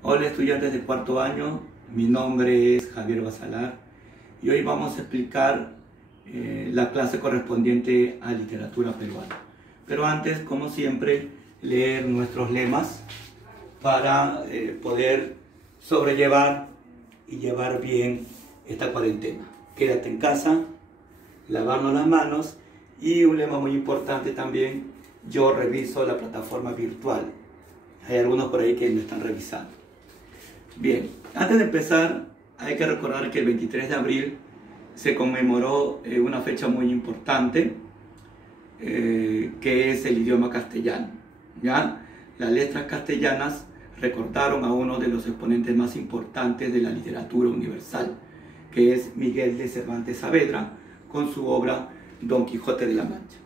Hola estudiantes de cuarto año, mi nombre es Javier Basalar y hoy vamos a explicar la clase correspondiente a literatura peruana. Pero antes, como siempre, leer nuestros lemas para poder sobrellevar y llevar bien esta cuarentena. Quédate en casa, lavarnos las manos y un lema muy importante también, yo reviso la plataforma virtual. Hay algunos por ahí que lo están revisando. Bien, antes de empezar, hay que recordar que el 23 de abril se conmemoró una fecha muy importante, que es el idioma castellano. ¿Ya? Las letras castellanas recordaron a uno de los exponentes más importantes de la literatura universal, que es Miguel de Cervantes Saavedra, con su obra Don Quijote de la Mancha.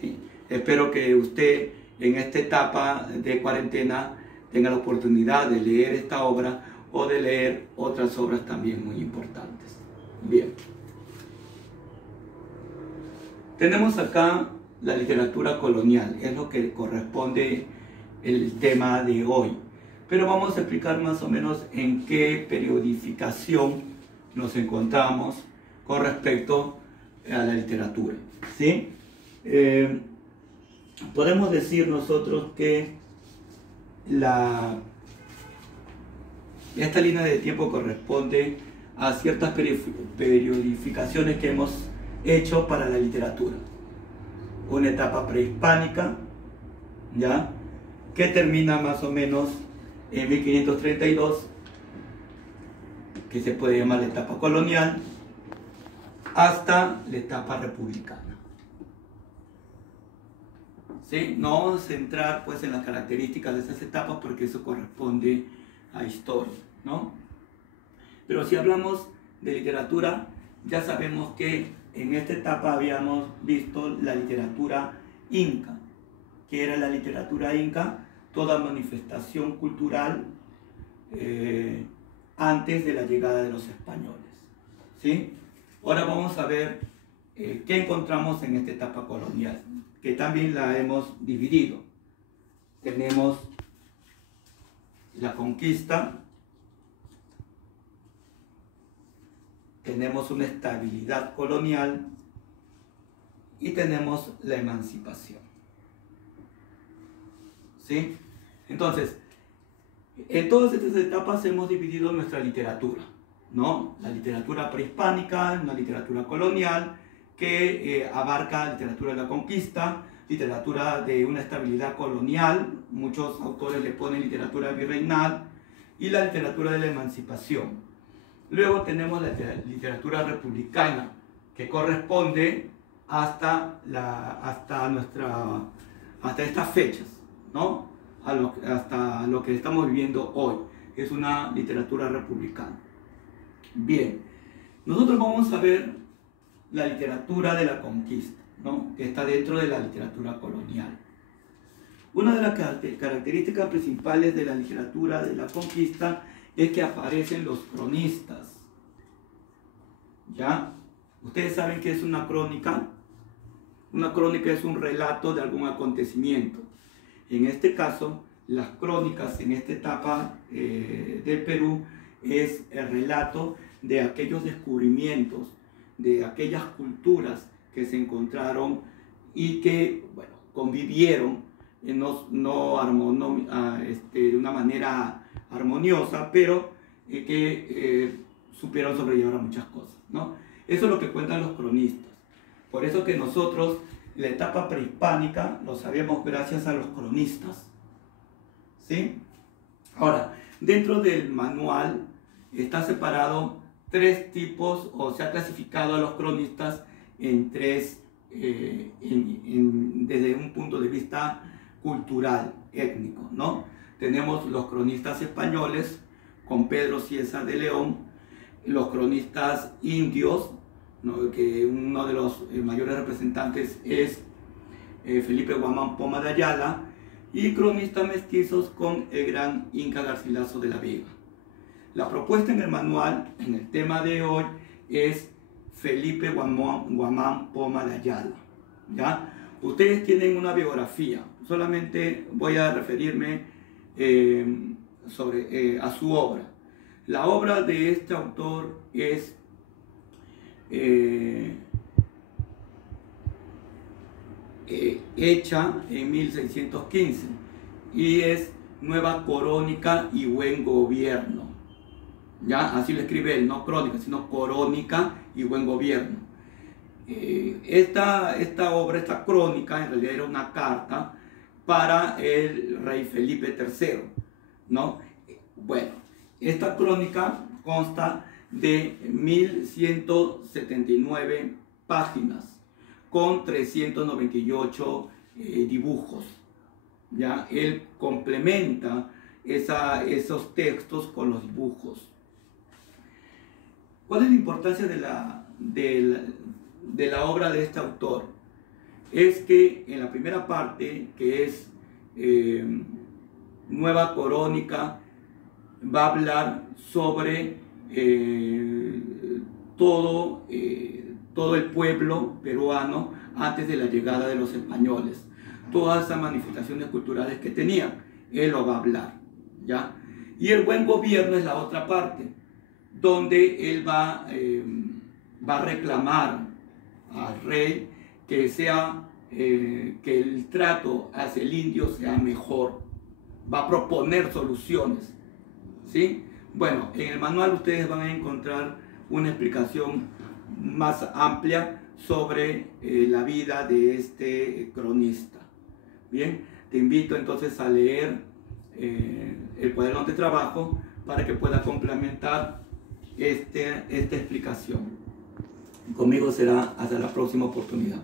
Sí. Espero que usted en esta etapa de cuarentena tenga la oportunidad de leer esta obra o de leer otras obras también muy importantes. Bien. Tenemos acá la literatura colonial, es lo que corresponde el tema de hoy. Pero vamos a explicar más o menos en qué periodificación nos encontramos con respecto a la literatura. ¿Sí? Podemos decir nosotros que esta línea de tiempo corresponde a ciertas periodificaciones que hemos hecho para la literatura. Una etapa prehispánica, ¿ya?, que termina más o menos en 1532, que se puede llamar la etapa colonial, hasta la etapa republicana. ¿Sí? No vamos a centrar pues en las características de esas etapas porque eso corresponde a historia, ¿no? Pero si hablamos de literatura, ya sabemos que en esta etapa habíamos visto la literatura inca. ¿Qué era la literatura inca? Toda manifestación cultural antes de la llegada de los españoles. ¿Sí? Ahora vamos a ver qué encontramos en esta etapa colonial, que también la hemos dividido. Tenemos la conquista, tenemos una estabilidad colonial y tenemos la emancipación. ¿Sí? Entonces, en todas estas etapas hemos dividido nuestra literatura, ¿no? La literatura prehispánica, una literatura colonial, que abarca literatura de la conquista, literatura de una estabilidad colonial, muchos autores le ponen literatura virreinal, y la literatura de la emancipación. Luego tenemos la literatura republicana, que corresponde hasta estas fechas, ¿no? Hasta lo que estamos viviendo hoy. Es una literatura republicana. Bien, nosotros vamos a ver la literatura de la conquista, ¿no?, que está dentro de la literatura colonial. Una de las características principales de la literatura de la conquista es que aparecen los cronistas. ¿Ya? Ustedes saben qué es una crónica. Una crónica es un relato de algún acontecimiento. En este caso, las crónicas en esta etapa del Perú es el relato de aquellos descubrimientos, de aquellas culturas que se encontraron y que, bueno, convivieron de una manera armoniosa, pero que supieron sobrellevar a muchas cosas, ¿no? Eso es lo que cuentan los cronistas. Por eso que nosotros la etapa prehispánica lo sabemos gracias a los cronistas. ¿Sí? Ahora, dentro del manual está separado tres tipos, o se ha clasificado a los cronistas en tres, desde un punto de vista cultural, étnico, ¿no? Tenemos los cronistas españoles, con Pedro Cieza de León, los cronistas indios, ¿no?, que uno de los mayores representantes es Felipe Guamán Poma de Ayala, y cronistas mestizos con el gran Inca Garcilaso de la Vega. La propuesta en el manual, en el tema de hoy, es Felipe Guamán Poma de Ayala. ¿Ya? Ustedes tienen una biografía, solamente voy a referirme a su obra. La obra de este autor es hecha en 1615 y es Nueva Crónica y Buen Gobierno. ¿Ya? Así lo escribe él, no crónica, sino Crónica y Buen Gobierno. Esta obra, esta crónica, en realidad era una carta para el rey Felipe III, ¿no? Bueno, esta crónica consta de 1179 páginas con 398 dibujos. ¿Ya? Él complementa esos textos con los dibujos. ¿Cuál es la importancia de la obra de este autor? Es que en la primera parte, que es Nueva Crónica, va a hablar sobre todo el pueblo peruano antes de la llegada de los españoles. Todas esas manifestaciones culturales que tenían, él lo va a hablar, ¿ya? Y el buen gobierno es la otra parte, donde él va a reclamar al rey que el trato hacia el indio sea mejor, va a proponer soluciones, ¿sí? Bueno, en el manual ustedes van a encontrar una explicación más amplia sobre la vida de este cronista. Bien, te invito entonces a leer el cuaderno de trabajo para que pueda complementar esta explicación. Conmigo será hasta la próxima oportunidad.